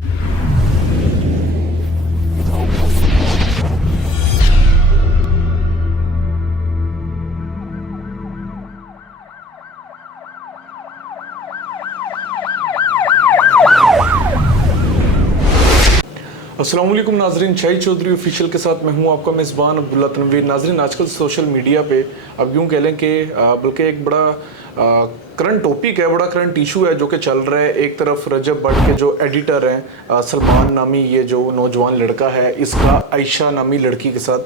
अस्सलाम वालेकुम नाजरीन, शाहिद चौधरी ऑफिशियल के साथ मैं हूं आपका मेज़बान अब्दुल्ला तनवीर। नाजरीन, आजकल सोशल मीडिया पे अब यूं कह लें कि बल्कि एक बड़ा करंट टॉपिक है, बड़ा करंट इशू है जो कि चल रहा है। एक तरफ रजब भट्ट के जो एडिटर हैं, सलमान नामी ये जो नौजवान लड़का है, इसका आयशा नामी लड़की के साथ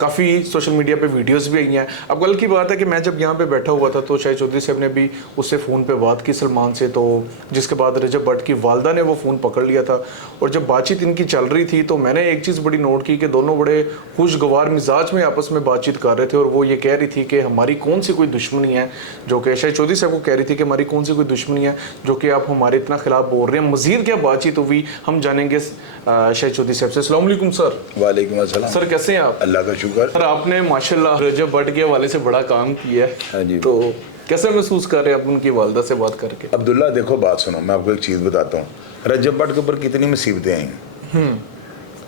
काफ़ी सोशल मीडिया पे वीडियोस भी आई हैं। अब कल की बात है कि मैं जब यहाँ पे बैठा हुआ था तो शाहिद चौधरी साहब ने भी उससे फ़ोन पे बात की सलमान से, तो जिसके बाद रजब भट्ट की वालदा ने वो फ़ोन पकड़ लिया था। और जब बातचीत इनकी चल रही थी तो मैंने एक चीज़ बड़ी नोट की कि दोनों बड़े खुशगवार मिजाज में आपस में बातचीत कर रहे थे। और वो ये कह रही थी कि हमारी कौन सी कोई दुश्मनी है, जो कि शाहिद चौधरी साहब को कह रही थी कि हमारी कौन सी कोई दुश्मनी है जो कि आप हमारे इतना खिलाफ बोल रहे हैं। मजीद क्या बातचीत हुई हम जानेंगे शाहिद चौधरी साहब से। अस्सलाम वालेकुम सर। वालेकुम अस्सलाम सर, कैसे हैं आप? अल्लाह का शुक्र। सर, आपने माशाल्लाह रजब भट्ट के हवाले से बड़ा काम किया है। हाँ जी। तो कैसे महसूस कर रहे हैं आप उनकी वालदा से बात करके? अब्दुल्ला देखो, बात सुनो, मैं आपको एक चीज़ बताता हूँ। रजब भट्ट के ऊपर कितनी मुसीबतें आई,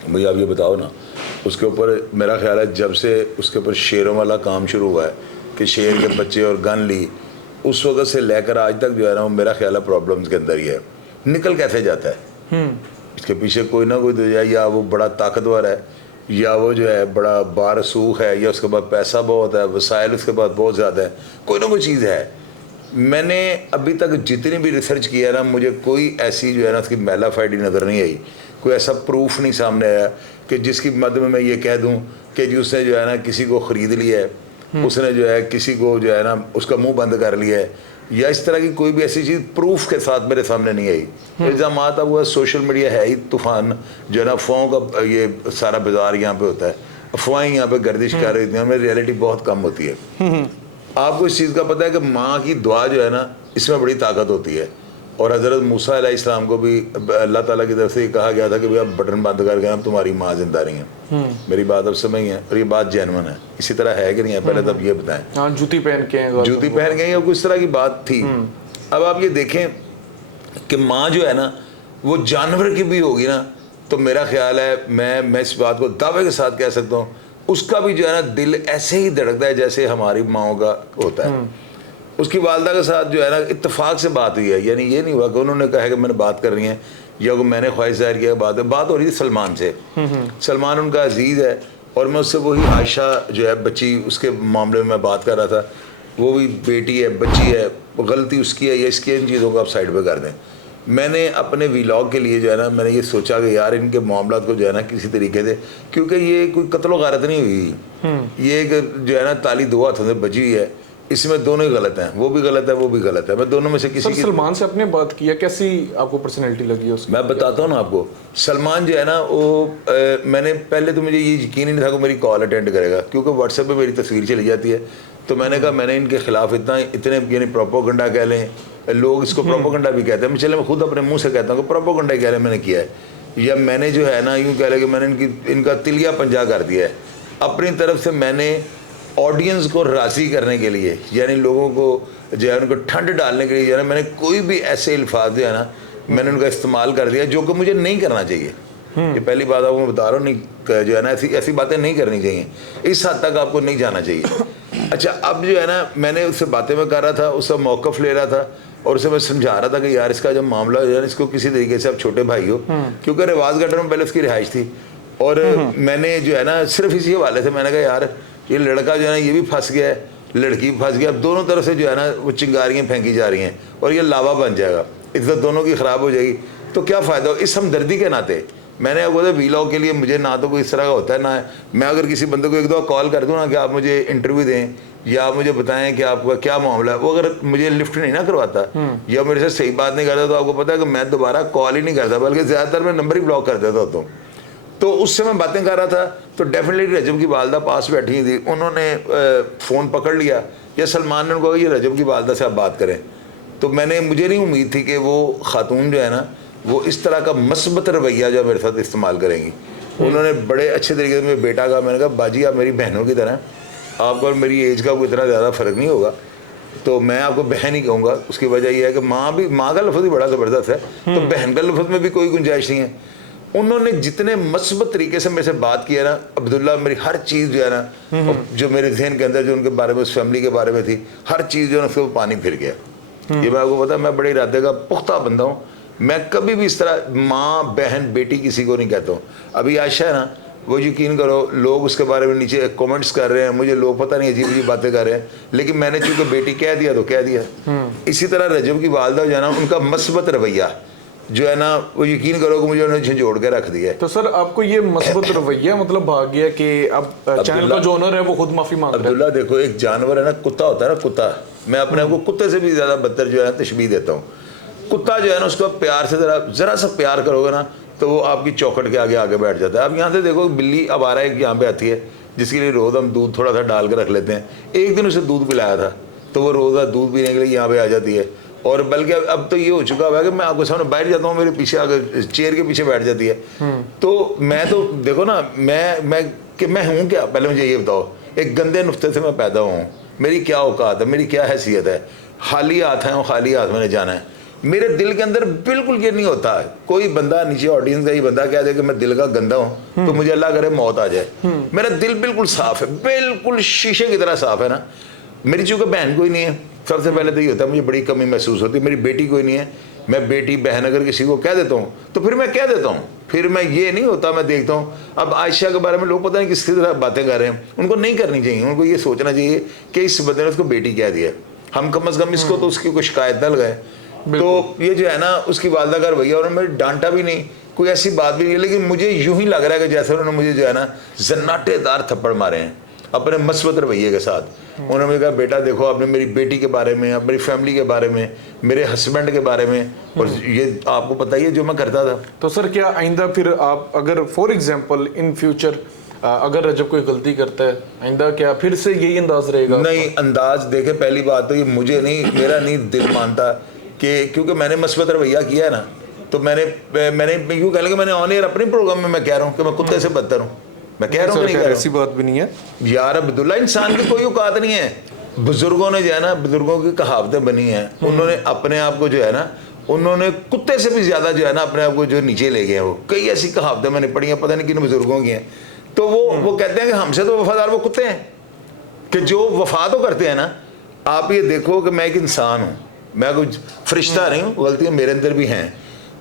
मुझे आप ये बताओ ना। उसके ऊपर मेरा ख्याल है जब से उसके ऊपर शेरों वाला काम शुरू हुआ है कि शेर के बच्चे और गन ली, उस वक्त से लेकर आज तक जो है ना, वो मेरा ख्याल है प्रॉब्लम्स के अंदर ही है। निकल कैसे जाता है इसके पीछे कोई ना कोई तो, या वो बड़ा ताकतवर है, या वो जो है बड़ा बारसूख है, या उसके पास पैसा बहुत है, वसाइल उसके पास बहुत ज़्यादा है, कोई ना कोई चीज़ है। मैंने अभी तक जितनी भी रिसर्च किया है ना, मुझे कोई ऐसी जो है ना उसकी मैला फाइडी नज़र नहीं आई। कोई ऐसा प्रूफ नहीं सामने आया कि जिसकी मद में मैं ये कह दूँ कि जी उसने जो है ना किसी को ख़रीद लिया है, उसने जो है किसी को जो है ना उसका मुंह बंद कर लिया है, या इस तरह की कोई भी ऐसी चीज़ प्रूफ के साथ मेरे सामने नहीं आई। इल्ज़ाम अब हुआ सोशल मीडिया है ही तूफ़ान, जो है ना अफवाहों का ये सारा बाजार यहाँ पे होता है। अफवाहें यहाँ पे गर्दिश कर रही थी, हमें रियलिटी बहुत कम होती है। आपको इस चीज़ का पता है कि माँ की दुआ जो है ना, इसमें बड़ी ताकत होती है। और हज़रत मूसा अलैहिस्सलाम को भी अल्लाह ताला की तरफ से कहा गया था कि भाई आप बटन बंद कर गए, अब तुम्हारी माँ जिंदा रही है। मेरी बात अब समझ है, और ये बात जेन्युइन है। इसी तरह है कि नहीं है, पहले तब ये बताएं। हाँ, जूती पहन के जूती पहन गई, और कुछ तरह की बात थी। अब आप ये देखें कि माँ जो है ना वो जानवर की भी होगी ना, तो मेरा ख्याल है मैं इस बात को दावे के साथ कह सकता हूँ, उसका भी जो है ना दिल ऐसे ही धड़कता है जैसे हमारी माओ का होता है। उसकी वालदा के साथ जो है ना इत्तेफाक से बात हुई है, यानी ये नहीं हुआ कि उन्होंने कहा कि मैंने बात कर रही है, या को मैंने ख्वाहिश जाहिर किया। बात हो रही थी सलमान से। सलमान उनका अजीज़ है, और मैं उससे वही आयशा जो है बच्ची, उसके मामले में मैं बात कर रहा था। वो भी बेटी है, बच्ची है, गलती उसकी है या इसकी, इन चीज़ों को आप साइड पर कर दें। मैंने अपने व्लॉग के लिए जो है ना, मैंने ये सोचा कि यार इनके मामला को जो है ना किसी तरीके से, क्योंकि ये कोई कत्लो गारत नहीं हुई, ये एक जो है ना ताली दो हाथों से बची हुई है, इसमें दोनों ही गलत हैं। वो भी गलत है, वो भी गलत है। मैं दोनों में से किसी की। सलमान से अपने बात किया, कैसी आपको पर्सनैलिटी लगी उसकी? मैं बताता हूँ ना आपको। सलमान जो है ना वो मैंने पहले तो मुझे ये यकीन ही नहीं था कि मेरी कॉल अटेंड करेगा, क्योंकि व्हाट्सएप पे मेरी तस्वीर चली जाती है। तो मैंने कहा मैंने इनके खिलाफ इतने यानी प्रोपोगंडा कह लें, लोग इसको प्रोपोगंडा भी कहते हैं, चले मैं खुद अपने मुँह से कहता हूँ कि प्रोपोगंडा कह लें मैंने किया है, या मैंने जो है ना यूँ कह लें कि मैंने इनका तिलिया पंजा कर दिया है अपनी तरफ से। मैंने ऑडियंस को राज़ी करने के लिए, यानी लोगों को जो है उनको ठंड डालने के लिए जो है ना, मैंने कोई भी ऐसे अल्फाज जो है ना मैंने उनका इस्तेमाल कर दिया जो कि मुझे नहीं करना चाहिए। ये पहली बात आपको मैं बता रहा हूँ, नहीं जो है ना ऐसी बातें नहीं करनी चाहिए, इस हद तक आपको नहीं जाना चाहिए। अच्छा, अब जो है ना मैंने उससे बातें में कर रहा था, उसका मौक़िफ़ ले रहा था, और उसे मैं समझा रहा था कि यार इसका जब मामला जो है ना, इसको किसी तरीके से आप छोटे भाई हो, क्योंकि रिवाज गटर में पहले उसकी रिहाइश थी। और मैंने जो है ना सिर्फ इसी हवाले से मैंने कहा यार ये लड़का जो है ना ये भी फंस गया है, लड़की भी फंस गया, अब दोनों तरफ से जो है ना वो चिंगारियाँ फेंकी जा रही हैं, और ये लावा बन जाएगा, इज्जत दोनों की ख़राब हो जाएगी, तो क्या फ़ायदा हो। इस हमदर्दी के नाते मैंने अब वीलॉग के लिए, मुझे ना तो कोई इस तरह का होता है, ना मैं अगर किसी बंदे को एक दो कॉल कर दूँ ना कि आप मुझे इंटरव्यू दें या आप मुझे बताएं कि आपका क्या मामला है, वो अगर मुझे लिफ्ट नहीं ना करवाता या मेरे से सही बात नहीं करता, तो आपको पता है कि मैं दोबारा कॉल ही नहीं करता, बल्कि ज़्यादातर मैं नंबर ही ब्लॉक कर देता होता हूँ। तो उससे मैं बातें कर रहा था, तो डेफिनेटली रजब की वालदा पास बैठी हुई थी, उन्होंने फ़ोन पकड़ लिया, या सलमान ने उनको कहा ये रजब की वालदा से आप बात करें। तो मुझे नहीं उम्मीद थी कि वो खातून जो है ना वो इस तरह का मस्बत रवैया जो मेरे साथ इस्तेमाल करेंगी। उन्होंने बड़े अच्छे तरीके से मेरे बेटा का, मैंने कहा बाजी आप मेरी बहनों की तरह, आपको और मेरी एज का कोई इतना ज़्यादा फ़र्क नहीं होगा, तो मैं आपको बहन ही कहूँगा। उसकी वजह यह है कि माँ का लफ्ज़ ही बड़ा ज़बरदस्त है, तो बहन का लफ्ज़ में भी कोई गुंजाइश नहीं है। उन्होंने जितने मस्बत तरीके से मेरे से बात किया ना अब्दुल्ला, मेरी हर चीज़ जो है ना, जो मेरे जहन के अंदर जो उनके बारे में, उस फैमिली के बारे में थी, हर चीज़ जो है ना उसके ऊपर पानी फिर गया। ये मैं आपको पता, मैं बड़े इरादे का पुख्ता बंदा हूँ। मैं कभी भी इस तरह माँ बहन बेटी किसी को नहीं कहता हूँ। अभी आयशा है ना, वो यकीन करो लोग उसके बारे में नीचे कमेंट्स कर रहे हैं, मुझे लोग पता नहीं अजीब अजीब बातें कर रहे हैं, लेकिन मैंने चूंकि बेटी कह दिया तो कह दिया। इसी तरह रजब की वालदा जो है ना, उनका मस्बत रवैया जो है ना, वो यकीन करो कि मुझे उन्होंने झंझोड़ के रख दिया है। तो सर आपको ये मस्बत रवैया मतलब भाग गया कि अब चैनल का जो ओनर है वो खुद माफी मांग रहा है? अब्दुल्ला देखो, एक जानवर है ना, कुत्ता होता है ना, कुत्ता, मैं अपने आप को कुत्ते से भी ज़्यादा बदतर जो है ना तशबीह देता हूँ। कुत्ता जो है ना, उसको प्यार से ज़रा सा प्यार करोगे ना तो वो आपकी चौखट के आगे आगे बैठ जाता है। अब यहाँ से देखो, बिल्ली अब आ रहा है, यहाँ पे आती है, जिसके लिए रोज़ हम दूध थोड़ा सा डाल के रख लेते हैं। एक दिन उसे दूध पिलाया था तो वो रोज़ा दूध पीने के लिए यहाँ पे आ जाती है। और बल्कि अब तो ये हो चुका हुआ है कि मैं आपको सामने बैठ जाता हूँ, मेरे पीछे आगे चेयर के पीछे बैठ जाती है। तो मैं तो देखो ना, मैं हूँ क्या, पहले मुझे ये बताओ। एक गंदे नुक्ते से मैं पैदा हूँ, मेरी क्या औकात है, मेरी क्या हैसियत है? खाली हाथ है और खाली हाथ मैंने जाना है। मेरे दिल के अंदर बिल्कुल ये नहीं होता है। कोई बंदा नीचे ऑडियंस का ही बंदा कह दे कि मैं दिल का गंदा हूँ तो मुझे अल्लाह करे मौत आ जाए। मेरा दिल बिल्कुल साफ है, बिल्कुल शीशे की तरह साफ है ना। मेरी चूंकि बहन कोई नहीं है, सबसे पहले तो ये होता है मुझे बड़ी कमी महसूस होती है। मेरी बेटी कोई नहीं है, मैं बेटी बहन अगर किसी को कह देता हूँ तो फिर मैं कह देता हूँ, फिर मैं ये नहीं होता। मैं देखता हूँ अब आयशा के बारे में लोग पता नहीं किस तरह बातें कर रहे हैं, उनको नहीं करनी चाहिए। उनको ये सोचना चाहिए कि इस बंदे ने उसको बेटी कह दिया, हम कम अज़ कम इसको तो उसकी कोई शिकायत न लगाए। तो ये जो है ना, उसकी वालदा का रवैया, उन्होंने मेरे डांटा भी नहीं, कोई ऐसी बात भी नहीं, लेकिन मुझे यूं ही लग रहा है कि जैसे उन्होंने मुझे जो है ना जन्नाटेदार थप्पड़ मारे हैं अपने मस्बत रवैये के साथ। उन्होंने मुझे कहा बेटा देखो, आपने मेरी बेटी के बारे में, मेरी फैमिली के बारे में, मेरे हस्बैंड के बारे में, और ये आपको पता ही है जो मैं करता था। तो सर क्या आइंदा फिर आप अगर फॉर एग्जांपल इन फ्यूचर अगर रजब कोई गलती करता है, आइंदा क्या फिर से यही अंदाज रहेगा? नहीं, अंदाज देखे, पहली बात तो ये मुझे नहीं, मेरा नहीं दिल मानता कि, क्योंकि मैंने मस्बत रवैया किया है ना, तो मैंने यूँ कह लेंगे, मैंने ऑन एयर अपने प्रोग्राम में मैं कह रहा हूँ कि मैं कुत्ते से बदतर हूँ। मैं कह रहा हूँ, नहीं कह रहा हूँ, ऐसी बात भी नहीं है यार अब्दुल्ला, इंसान की कोई औकात नहीं है। बुजुर्गों ने जो है ना, बुजुर्गों की कहावतें बनी हैं, उन्होंने अपने आप को जो है ना, उन्होंने कुत्ते से भी ज्यादा जो है ना अपने आप को जो नीचे ले गए हैं। वो कई ऐसी कहावतें मैंने पढ़ी हैं, पता नहीं किन बुजुर्गों की हैं। तो वो कहते हैं कि हमसे तो वफादार वो कुत्ते हैं, कि जो वफा तो करते हैं ना। आप ये देखो कि मैं एक इंसान हूँ, मैं कुछ फरिश्ता नहीं हूँ, गलतियाँ मेरे अंदर भी हैं।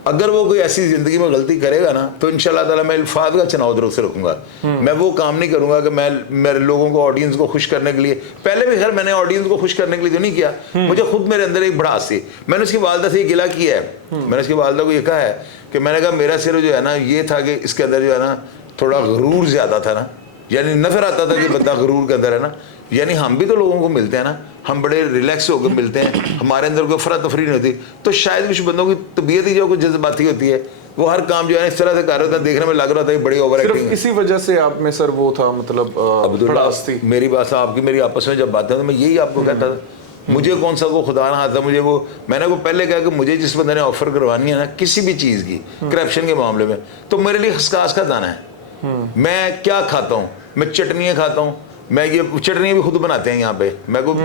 अगर वो कोई ऐसी ज़िंदगी में गलती करेगा ना, तो इंशाल्लाह ताला मैं अल्फाज का चुनाव दुरुस्त रखूँगा। मैं वो काम नहीं करूँगा कि मैं मेरे लोगों को, ऑडियंस को खुश करने के लिए, पहले भी खैर मैंने ऑडियंस को खुश करने के लिए तो नहीं किया, मुझे खुद मेरे अंदर एक भड़ास थी। मैंने उसकी वालदा से ये गिला किया है, मैंने उसकी वालदा को ये कहा है कि मैंने कहा मेरा सिर्फ जो है ना ये था कि इसके अंदर जो है ना थोड़ा गुरूर ज़्यादा था ना, यानी नजर आता था कि बंदा गुरूर के अंदर है ना। यानी हम भी तो लोगों को मिलते हैं ना, हम बड़े रिलैक्स होकर मिलते हैं, हमारे अंदर कोई अफरा तफरी नहीं होती। तो शायद कुछ बंदों की तबीयत ही जो कुछ जज्बाती होती है, वो हर काम जो है इस तरह से कर रहा था, देखने में लग रहा था बड़ी ओवर एक्टिंग है। इसी वजह से आप में सर वो था, मतलब अब्दुल्ला, थी। मेरी बात आपकी मेरी आपस में जब बातें तो मैं यही आपको कहता था, मुझे कौन सा को खुदा ना आता, मुझे वो, मैंने को पहले कहा कि मुझे जिस बंदे ने ऑफर करवानी है ना किसी भी चीज़ की, करप्शन के मामले में, तो मेरे लिए खसकास का दाना है। मैं क्या खाता हूँ, मैं चटनियाँ खाता हूँ, मैं ये चटनी भी खुद बनाते हैं यहाँ पे।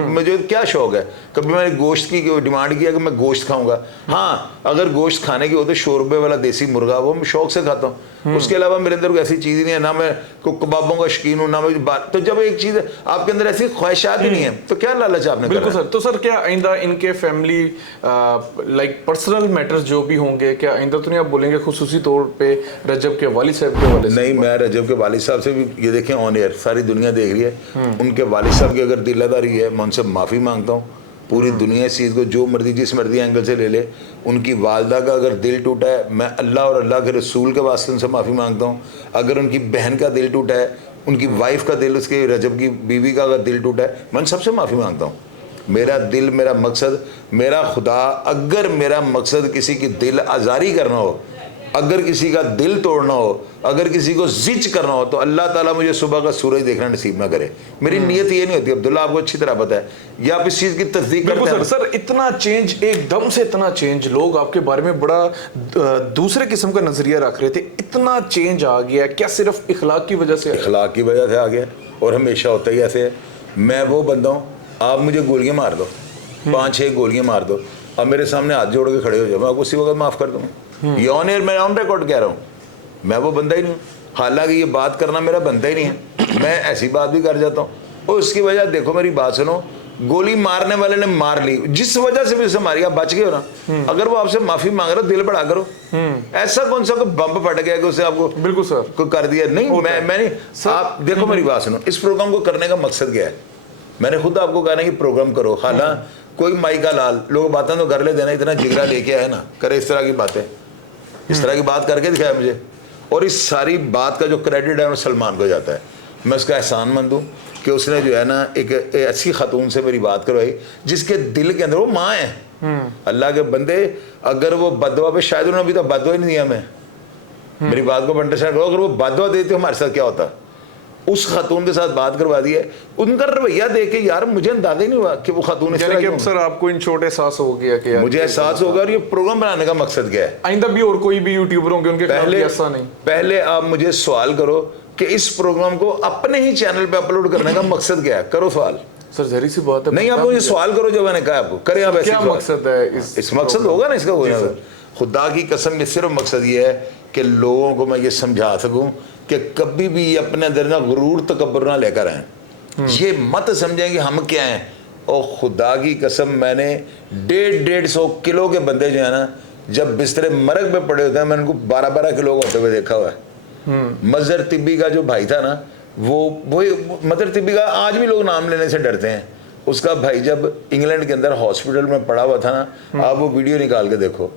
मुझे क्या शौक है, कभी मैंने गोश्त की डिमांड किया कि मैं गोश्त खाऊंगा। हाँ, अगर गोश्त खाने की हो तो शोरबे वाला देसी मुर्गा, वो मैं शौक से खाता हूँ। उसके अलावा मेरे अंदर कोई ऐसी चीज़ नहीं है, ना मैं कबाबों का शौकीन हूँ, ना मैं बात। तो जब एक चीज़ आपके अंदर ऐसी ख्वाहिशात ही नहीं है तो क्या लालच आपने? बिल्कुल सर। तो सर क्या आइंदा इनके फैमिली लाइक पर्सनल मैटर्स जो भी होंगे, क्या आइंदा तो नहीं आप बोलेंगे खुसूसी तौर पे रजब के वालिद साहब के वाले? नहीं, मैं रजब के वालिद साहब से भी, ये देखें ऑन एयर सारी दुनिया देख रही है, उनके वालिद साहब की अगर दिलदारी है, मैं उनसे माफ़ी मांगता हूँ। पूरी दुनिया इस चीज़ को जो मर्जी जिस मर्जी एंगल से ले ले। उनकी वालदा का अगर दिल टूटा है, मैं अल्लाह और अल्लाह के रसूल के वास्ते उनसे माफ़ी मांगता हूँ। अगर उनकी बहन का दिल टूटा है, उनकी वाइफ का दिल, उसके रजब की बीवी का अगर दिल टूटा है, मैं सबसे माफ़ी मांगता हूँ। मेरा दिल, मेरा मकसद, मेरा खुदा, अगर मेरा मकसद किसी की दिल आज़ारी करना हो, अगर किसी का दिल तोड़ना हो, अगर किसी को जिच करना हो, तो अल्लाह ताला मुझे सुबह का सूरज देखना नसीब ना करे। मेरी नीयत ये नहीं होती अब्दुल्ला, आपको अच्छी तरह पता है, या आप इस चीज़ की तस्दीक करते हैं। सर इतना चेंज, एकदम से इतना चेंज, लोग आपके बारे में बड़ा दूसरे किस्म का नजरिया रख रहे थे, इतना चेंज आ गया, क्या सिर्फ इखलाक की वजह से? इखलाक की वजह से आ गया, और हमेशा होता ही ऐसे है। मैं वो बंदा हूँ, आप मुझे गोलियाँ मार दो, 5-6 गोलियां मार दो अब मेरे सामने हाथ जोड़ के खड़े हो जाओ, मैं आपको उसी वक्त माफ कर दूंगा। ये ऑन एयर, मैं ऑन रिकॉर्ड कह रहा हूँ, मैं वो बंदा ही नहीं हूँ। हालांकि ये बात करना मेरा बनता ही नहीं है, मैं ऐसी बात भी कर जाता हूँ। और उसकी वजह देखो, मेरी बात सुनो, गोली मारने वाले ने मार ली, जिस वजह से भी उसे मारी, आप बच गए हो ना। अगर वो आपसे माफी मांग रहा हो, दिल बड़ा करो। ऐसा कौन सा कोई बम फट गया कि उसे आपको बिल्कुल सर को कर दिया? नहीं, मैं नहीं सर, आप देखो मेरी बात सुनो, इस प्रोग्राम को करने का मकसद क्या है? मैंने खुद आपको कहा ना कि प्रोग्राम करो। हालांकि कोई माई का लाल लोग बातें तो कर ले देना, इतना जिगरा लेके आए ना, करे इस तरह की बातें, इस तरह की बात करके दिखाया मुझे। और इस सारी बात का जो क्रेडिट है वो सलमान को जाता है। मैं उसका एहसानमंद हूँ कि उसने जो है ना एक ऐसी खातून से मेरी बात करवाई जिसके दिल के अंदर, वो माँ है। अल्लाह के बंदे, अगर वो बदवा पे, शायद उन्होंने अभी तो बदवा ही नहीं दिया। मैं मेरी बात को अंडरस्टैंड करो, अगर वो बदवा देते हमारे साथ क्या होता। उस खातून के साथ बात करवा दी है। उनका रवैया देख के यार मुझे अंदाजा ही नहीं हुआ कि वो खातून इस तरह की होंगी। सर आपको इन छोटे एहसास हो गया कि यार मुझे एहसास होगा। और ये प्रोग्राम बनाने का मकसद क्या है? आइंदा भी और कोई भी यूट्यूबर होंगे उनके खिलाफ भी ऐसा नहीं। पहले आप मुझे सवाल करो कि इस प्रोग्राम को अपने ही चैनल पे अपलोड करने का मकसद क्या है? करो सवाल। सर जहरी सी बात है। नहीं, आप मुझे सवाल करो जो मैंने कहा आपको, करें आप ऐसे। क्या मकसद है इस मकसद होगा ना इसका? होगा। खुदा की कसम, ये सिर्फ मकसद ये है कि लोगों को मैं ये समझा सकूं कि कभी भी अपने अंदर ना गुरूर तकब्बुर ना लेकर आए। ये मत समझें कि हम क्या हैं। और खुदा की कसम, मैंने 150 किलो के बंदे जो है ना, जब बिस्तरे मरग पे पड़े होते हैं, मैंने उनको 12-12 किलो होते हुए देखा हुआ है। मजहर तिब्बी का जो भाई था ना, वो मजहर तिब्बी का आज भी लोग नाम लेने से डरते हैं। उसका भाई जब इंग्लैंड के अंदर हॉस्पिटल में पड़ा हुआ था ना, आप वो वीडियो निकाल के देखो।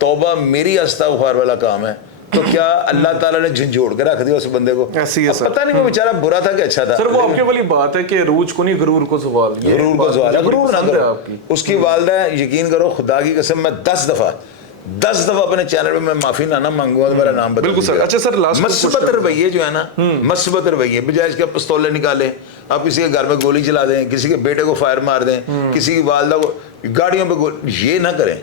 तौबा मेरी अस्तागफार वाला काम है। तो क्या अल्लाह ताला ने झंझोड़ के रख दिया उस बंदे को? ऐसी है सर। पता नहीं वो बेचारा बुरा था कि अच्छा था। सर वो आपके वाली बात है कि रूज को नहीं, गरूर को सवाल। गरूर को सवाल, गरूर ना करो। उसकी वालदा, यकीन करो खुदा की कसम, मैं 10 दफा अपने चैनल पे मैं माफी ना मांगूंगा तो मेरा नाम बदल। बिल्कुल सर। अच्छा सर, लास्ट मस्बत रवैये जो है ना, मस्बत रवैये, बजाय इसके पिस्तौलें निकालें, आप किसी के घर में गोली चला दें, किसी के बेटे को फायर मार दें, किसी की वालदा को गाड़ियों पे गोली, ये ना करें।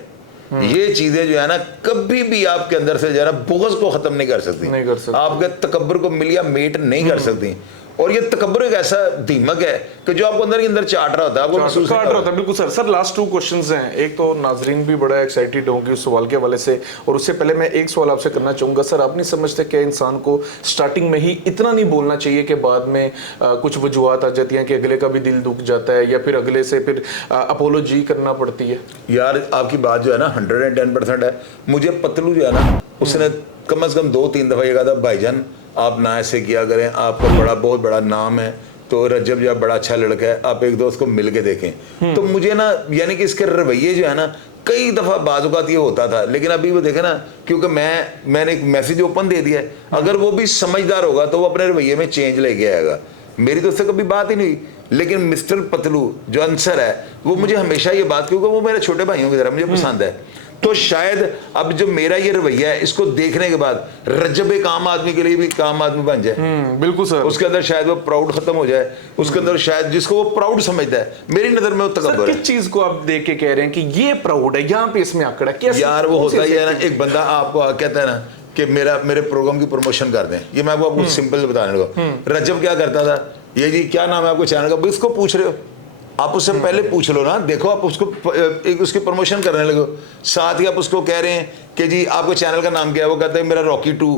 ये चीजें जो है ना, कभी भी आपके अंदर से जो है ना, बुग़्ज़ को खत्म नहीं कर सकती, आपके तकब्बुर को मिलिया मेट नहीं कर सकती। और ये तकब्बुर एक ऐसा दीमक है कि जो आपको अंदर ही अंदर चाट रहा होता है, आपको महसूस काट रहा होता है। बिल्कुल सर। सर लास्ट 2 क्वेश्चंस हैं। एक तो नाजरीन भी बड़ा एक्साइटेड होंगे उस सवाल के हवाले से, और उससे पहले मैं एक सवाल आपसे करना चाहूंगा। सर आप नहीं समझते कि इंसान को स्टार्टिंग में ही इतना नहीं बोलना चाहिए कि बाद में कुछ वजूहत आ जाती हैं कि अगले का भी दिल दुख जाता है, या फिर अगले से फिर अपोलॉजी करना पड़ती है? यार आपकी बात जो है ना 110% है। मुझे पतलू जो है ना, उसने कम से कम 2-3 दफा ये कहा था, भाईजान आप ना ऐसे किया करें, आपका बहुत बड़ा नाम है, तो रजब जब बड़ा अच्छा लड़का है, आप एक दोस्त को मिल के देखें। तो मुझे ना, यानी कि इसके रवैये जो है ना, कई दफ़ा बाज़ ये होता था, लेकिन अभी वो देखे ना, क्योंकि मैंने एक मैसेज ओपन दे दिया है। अगर वो भी समझदार होगा तो वो अपने रवैये में चेंज लेके आएगा। मेरी तो उससे कभी बात ही नहीं हुई, लेकिन मिस्टर पतलू जो आंसर है, वो मुझे हमेशा ये बात, क्योंकि वो मेरे छोटे भाइयों की तरह मुझे पसंद है। तो शायद अब जो मेरा ये रवैया है, इसको देखने के बाद रजब एक आम आदमी के लिए भी एक आम आदमी बन जाए। बिल्कुल सर। उसके अंदर शायद वो प्राउड खत्म हो जाए, उसके अंदर शायद जिसको वो प्राउड समझता है, मेरी नजर में वो तकब्बुर है। किस चीज को आप देख के कह रहे हैं कि ये प्राउड है, यहाँ पे इसमें आकड़ है? यार वो होता ही है ना, एक बंदा आपको कहता है ना कि मेरे प्रोग्राम की प्रमोशन कर दें। ये मैं आपको सिंपल बताने लगा। रजब क्या करता था, ये जी क्या नाम है आपको चैनल का, इसको पूछ रहे हो आप, उससे पहले पूछ लो ना। देखो आप उसको उसकी प्रमोशन करने लगो, साथ ही आप उसको कह रहे हैं कि जी आपको चैनल का नाम क्या है, वो कहता है मेरा रॉकी 2।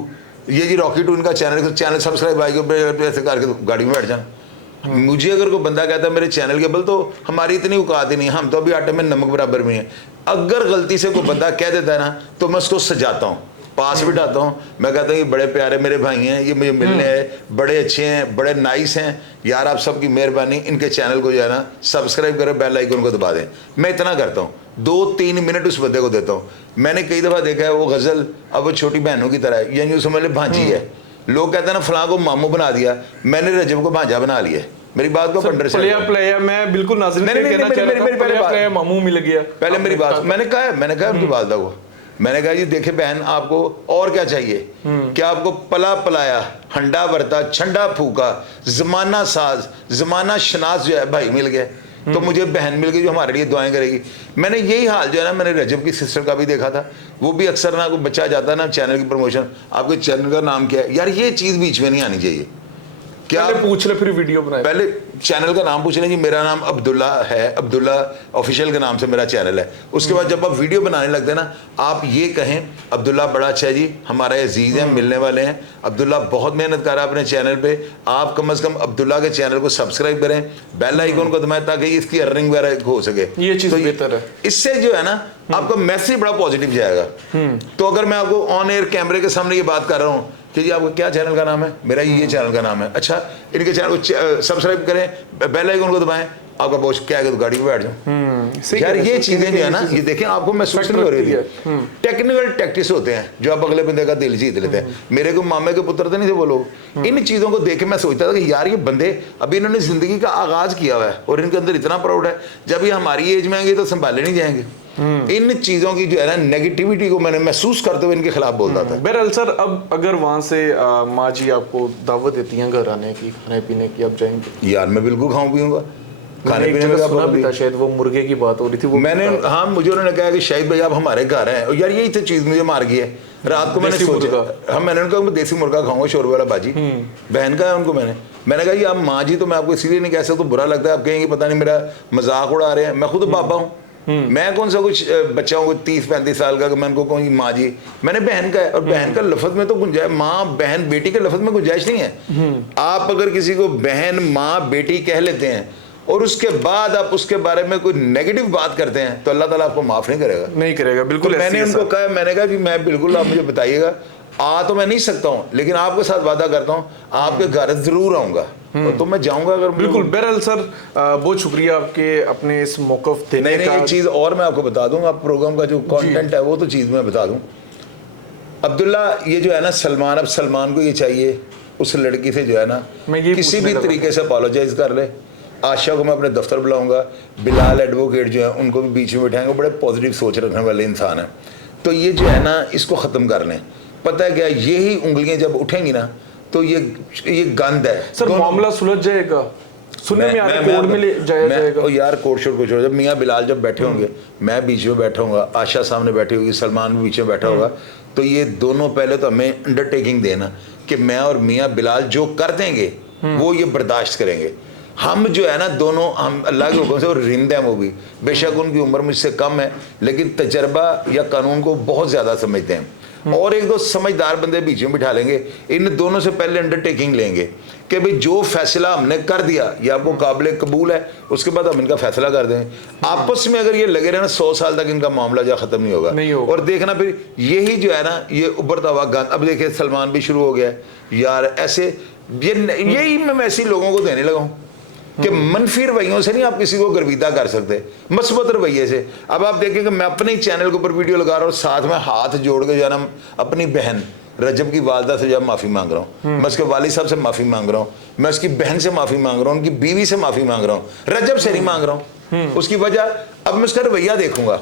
ये जी रॉकी 2 इनका चैनल सब्सक्राइब आएगा, ऐसे करके गाड़ी में बैठ जाना। मुझे अगर कोई बंदा कहता है मेरे चैनल के बल, तो हमारी इतनी औकात ही नहीं, हम तो अभी आटे में नमक बराबर में है। अगर गलती से कोई बंदा कह देता है ना, तो मैं उसको सजाता हूँ, पास बिठाता हूँ। मैं कहता हूँ ये बड़े प्यारे मेरे भाई हैं, ये मुझे मिलने हैं, बड़े अच्छे हैं, बड़े नाइस हैं यार, आप सबकी मेहरबानी, इनके चैनल को जो है ना सब्सक्राइब करें, बेल आइकन को दबा दें। मैं इतना करता हूँ, 2-3 मिनट उस बंदे को देता हूँ। मैंने कई दफ़ा देखा है वो गज़ल अब वो छोटी बहनों की तरह है, यानी समझ ले भांजी है। लोग कहते हैं ना फलां को मामू बना दिया, मैंने रजब को भांजा बना लिया। मेरी बात को प्लेयर मैं बिल्कुल नाज़रीन के कहना चाह रहा था, मामू मिल गया। पहले मेरी बात, मैंने कहा उनकी वालदा को, मैंने कहा जी देखे बहन, आपको और क्या चाहिए? क्या आपको पला पलाया, हंडा वरता, छंडा फूका, जमाना साज, जमाना शनास जो है भाई मिल गया, तो मुझे बहन मिल गई जो हमारे लिए दुआएं करेगी। मैंने यही हाल जो है ना, मैंने रजब की सिस्टर का भी देखा था। वो भी अक्सर ना कोई बच्चा जाता ना चैनल की प्रमोशन, आपके चैनल का नाम क्या है यार, ये चीज़ बीच में नहीं आनी चाहिए। क्या पहले पूछ ले फिर वीडियो बनाए? पहले चैनल का नाम पूछ लें जी, मेरा नाम अब्दुल्ला है, अब्दुल्ला ऑफिशियल के नाम से मेरा चैनल है। उसके बाद जब आप वीडियो बनाने लगते हैं ना, आप ये कहें अब्दुल्ला बड़ा अच्छा है जी, हमारे अजीज हैं, मिलने वाले हैं, अब्दुल्ला बहुत मेहनत कर रहा है अपने चैनल पे, आप कम से कम अब्दुल्ला के चैनल को सब्सक्राइब करें, बेल आइकन को दबाएं ताकि इसकी अर्निंग वगैरह हो सके। ये चीज तो बेहतर है। इससे जो है ना आपका मैसेज बड़ा पॉजिटिव जाएगा। तो अगर मैं आपको ऑन एयर कैमरे के सामने ये बात कर रहा हूँ कि जी आपका क्या चैनल का नाम है, मेरा ये चैनल का नाम है, अच्छा इनके चैनल को सब्सक्राइब करें, बेल आइकन को दबाएं, आपका बॉस क्या है तो गाड़ी में बैठ जाओ। यार ये चीजें जो है ना, ये देखें आपको महसूस नहीं हो रही है। टेक्निकल टैक्टिक्स होते हैं जो आप अगले बंदे का दिल जीत लेते हैं। मेरे को मामे के पुत्र तो नहीं थे वो लोग। इन चीजों को देख के मैं सोचता था कि यार ये बंदे अभी इन्होंने जिंदगी का आगाज किया हुआ है और इनके अंदर इतना प्राउड है, जब ये हमारी एज में आएंगे तो संभाले नहीं जाएंगे। इन चीजों की जो है ना नेगेटिविटी को मैंने महसूस करते हुए इनके खिलाफ बोलता था। बहरहाल सर, अब अगर वहां से माँ जी आपको दावत देती हैं घर आने की, खाने पीने की, आप जाएंगे? यार मैं बिल्कुल खाऊं पीऊंगा, खाने मैंने एक पीने में जगह क्या सुना प्रॉब्लम भी है? था, शायद वो मुर्गे की बात हो रही थी, वो मैंने हाँ मुझे उन्होंने कहा कि शाहिद भाई आप हमारे घर हैं, और यार यही तो चीज मुझे मार गई है। रात को मैंने देसी सोचा, मुर्गा। हाँ मैंने उनको कहा मैं देसी मुर्गा खाऊंगा, शोरबे वाला बाजी, बहन का है उनको। मैंने कहा जी आप माँ जी तो मैं आपको इसीलिए नहीं कह सकता, तो बुरा लगता है, आप कहेंगे पता नहीं मेरा मजाक उड़ा रहे हैं। मैं खुद पापा हूँ, मैं कौन सा कुछ बच्चा हूँ 30-35 साल का, मैं उनको कहूँ माँ जी, मैंने बहन का है। और बहन का लफ्ज में तो गुंजाइश, माँ बहन बेटी के लफ्ज में गुंजाइश नहीं है। आप अगर किसी को बहन माँ बेटी कह लेते हैं और उसके बाद आप उसके बारे में कोई नेगेटिव बात करते हैं तो अल्लाह ताला आपको माफ नहीं करेगा। नहीं करेगा, बिल्कुल। तो मैंने उनको कहा, मैंने कहा कि मैं बिल्कुल, आप मुझे बताइएगा, आ तो मैं नहीं सकता हूँ लेकिन आपके साथ वादा करता हूँ आपके घर जरूर आऊंगा, तो मैं जाऊंगा अगर। बिल्कुल। बहरहाल सर, बहुत शुक्रिया आपके अपने इस मौकफ देने का। एक चीज और मैं आपको बता दूं, आप प्रोग्राम का जो कंटेंट है वो तो चीज मैं बता दूं। अब्दुल्ला ये जो है ना सलमान, अब सलमान को ये चाहिए उस लड़की से जो है ना किसी भी तरीके से अपोलोजाइज कर ले। आशा को मैं अपने दफ्तर बुलाऊंगा, बिलाल एडवोकेट जो है उनको भी बीच में बिठाएंगे, बड़े पॉजिटिव सोच रखने वाले इंसान है। तो ये जो है ना इसको ख़त्म कर लें। पता है क्या, यही उंगलियां जब उठेंगी ना तो ये गंद है सर, मामला सुलझ जाएगा। सुनने में आ रहा है कोर्ट में ले जाएगा। ओ यार कोर्ट शोट को छोड़ो, जब मियाँ बिलाल जब बैठे होंगे, मैं बीच में बैठा हूँगा, आशा सामने बैठी होगी, सलमान भी बीच में बैठा होगा, तो ये दोनों पहले तो हमें अंडरटेकिंग देना कि मैं और मियाँ बिलाल जो कर देंगे वो ये बर्दाश्त करेंगे। हम जो है ना दोनों, हम अल्लाह के हुक्म से और रिंद हैं वो भी, बेशक उनकी उम्र मुझसे कम है लेकिन तजर्बा या कानून को बहुत ज़्यादा समझते हैं। और एक दो समझदार बंदे बीच में बिठा लेंगे, इन दोनों से पहले अंडरटेकिंग लेंगे कि भाई जो फैसला हमने कर दिया ये आपको काबिल कबूल है, उसके बाद हम इनका फैसला कर दें। आपस में अगर ये लगे रहे ना 100 साल तक इनका मामला जो ख़त्म नहीं होगा। और देखना फिर यही जो है ना ये उभरता हुआ गंद, अब देखिए सलमान भी शुरू हो गया है यार, ऐसे यही मैं ऐसे लोगों को देने लगा हूँ कि मनफी रवैयों से नहीं आप किसी को गर्विदा कर सकते, मस्बत रवैये से। अब आप देखें कि मैं अपने ही चैनल के ऊपर वीडियो लगा रहा हूँ, साथ में हाथ जोड़ के जाना अपनी बहन रजब की वालदा से जब माफ़ी मांग रहा हूँ, मैं उसके वालिद साहब से माफ़ी मांग रहा हूँ, मैं उसकी बहन से माफ़ी मांग रहा हूँ, उनकी बीवी से माफ़ी मांग रहा हूँ, रजब से नहीं मांग रहा हूँ। उसकी वजह अब मैं उसका रवैया देखूंगा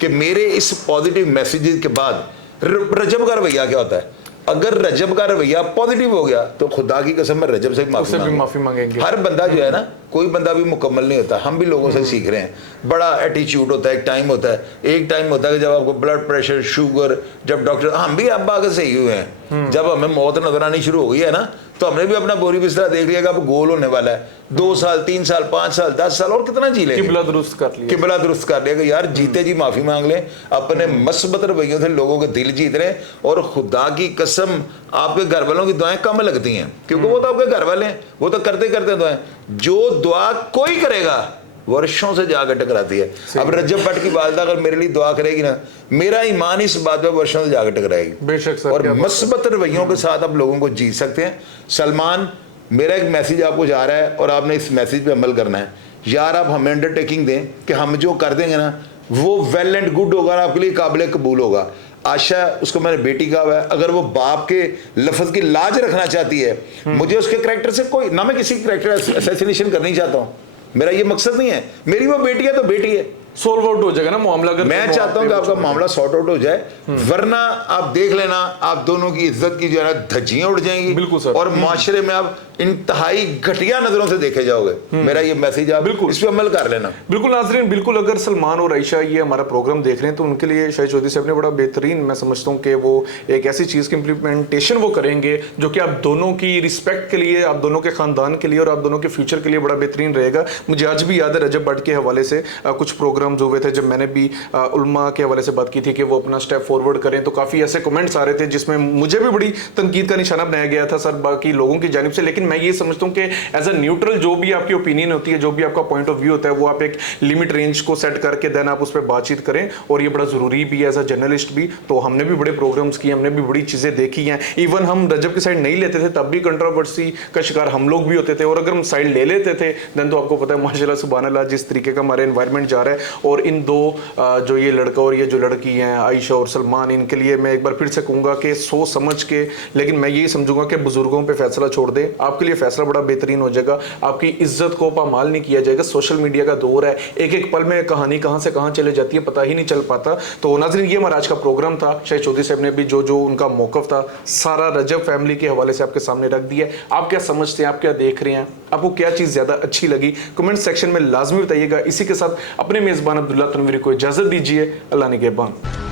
कि मेरे इस पॉजिटिव मैसेज के बाद रजब का रवैया क्या होता है। अगर रजब का रवैया पॉजिटिव हो गया तो खुदा की कसम में रजब से भी माफी मांगेंगे। हर बंदा जो है ना, कोई बंदा भी मुकम्मल नहीं होता, हम भी लोगों से सीख रहे हैं। बड़ा एटीट्यूड होता है, एक टाइम होता है, एक टाइम होता है कि जब आपको ब्लड प्रेशर शुगर, जब डॉक्टर, हम भी अब आगे सही हुए हैं, जब हमें मौत नजर आनी शुरू हो गई है ना तो हमने भी अपना बोरी बिस्तरा देख लिया कि अब गोल होने वाला है, 2 साल 3 साल 5 साल 10 साल और कितना जी लेंगे। किबला दुरुस्त कर लिया कि यार जीते जी माफी मांग लें, अपने मस्बत रवैयों से लोगों के दिल जीत रहे। और खुदा की कसम आपके घर वालों की दुआएं कम लगती हैं क्योंकि वो तो आपके घर वाले हैं, वो तो करते करते दुआएं, जो दुआ कोई करेगा वर्षों से जाकर टकराती है। अब रजब भट्ट की वालदा अगर मेरे लिए दुआ करेगी ना, मेरा ईमान इस बात पे वर्षों से जाकर टकराएगी। बेशक सर, और मस्बत रवैयों के साथ आप लोगों को जीत सकते हैं। सलमान, मेरा एक मैसेज आपको जा रहा है और आपने इस मैसेज पे अमल करना है। यार आप हमें अंडरटेकिंग दें कि हम जो कर देंगे ना वो वेल एंड गुड होगा, आपके लिए काबिल कबूल होगा। आशा, उसको मैंने बेटी कहा हुआ है, अगर वो बाप के लफ्ज की लाज रखना चाहती है, मुझे उसके करैक्टर से कोई ना, मैं किसी करैक्टर असैसिनेशन करना चाहता हूँ, मेरा ये मकसद नहीं है। मेरी वो बेटी है तो बेटी है, सॉल्व आउट हो जाएगा ना मामला। अगर मैं चाहता हूं कि आपका मामला सॉर्ट आउट हो जाए, वरना आप देख लेना आप दोनों की इज्जत की जो है ना धज्जियां उड़ जाएंगी। बिल्कुल सर। और माशरे में आप इंतहाई घटिया नजरों से देखे जाओगे। मेरा ये मैसेज आप बिल्कुल इस पे अमल कर लेना। बिल्कुल नाजरीन, बिल्कुल अगर सलमान और आयशा ये हमारा प्रोग्राम देख रहे हैं तो उनके लिए शाहिद चौधरी साहब ने बड़ा बेहतरीन, मैं समझता हूँ कि वो एक ऐसी चीज़ की इम्प्लीमेंटेशन वो करेंगे जो कि आप दोनों की रिस्पेक्ट के लिए, आप दोनों के ख़ानदान के लिए और आप दोनों के फ्यूचर के लिए बड़ा बेहतरीन रहेगा। मुझे आज भी याद है रजब भट्ट के हवाले से कुछ प्रोग्राम्स हुए थे, जब मैंने भी उलमा के हवाले से बात की थी कि वो अपना स्टेप फॉरवर्ड करें, तो काफ़ी ऐसे कमेंट्स आ रहे थे जिसमें मुझे भी बड़ी तनकीद का निशाना बनाया गया था सर बाकी लोगों की जानिब से। लेकिन मैं ये समझता हूँ कि एज अ न्यूट्रल जो भी आपकी ओपिनियन होती है, जो भी आपका पॉइंट ऑफ व्यू होता है, वो आप एक लिमिट रेंज को सेट करके देन आप उस पर बातचीत करें, और ये बड़ा ज़रूरी भी है एज अ जर्नलिस्ट भी। तो हमने भी बड़े प्रोग्राम्स किए, हमने भी बड़ी चीज़ें देखी हैं। इवन हम रजब की साइड नहीं लेते थे तब भी कंट्रोवर्सी का शिकार हम लोग भी होते थे, और अगर हम साइड ले लेते थे देन तो आपको पता है माशाल्लाह सुभान अल्लाह जिस तरीके का हमारे एनवायरनमेंट जा रहा है। और इन दो जो ये लड़का और ये जो लड़की हैं आयशा और सलमान, इनके लिए मैं एक बार फिर से कहूँगा कि सोच समझ के, लेकिन मैं यही समझूंगा कि बुजुर्गों पे फैसला छोड़ दें, आपके लिए फैसला बड़ा बेहतरीन हो जाएगा। आपकी इज्जत को पामाल नहीं किया जाएगा। सोशल मीडिया का दौर है, एक एक पल में कहानी कहाँ से कहाँ चले जाती है पता ही नहीं चल पाता। तो नाज़रीन ये हमारा आज का प्रोग्राम था। शाहिद चौधरी साहब ने भी जो जो उनका मौक़िफ़ था सारा रजब फैमिली के हवाले से आपके सामने रख दिया। आप क्या समझते हैं, आप क्या देख रहे हैं, आपको क्या चीज़ ज़्यादा अच्छी लगी, कमेंट सेक्शन में लाजमी बताइएगा। इसी के साथ अपने मेज़बान अब्दुल्ला तनवीरी को इजाज़त दीजिए। अल्लाह निगहबान।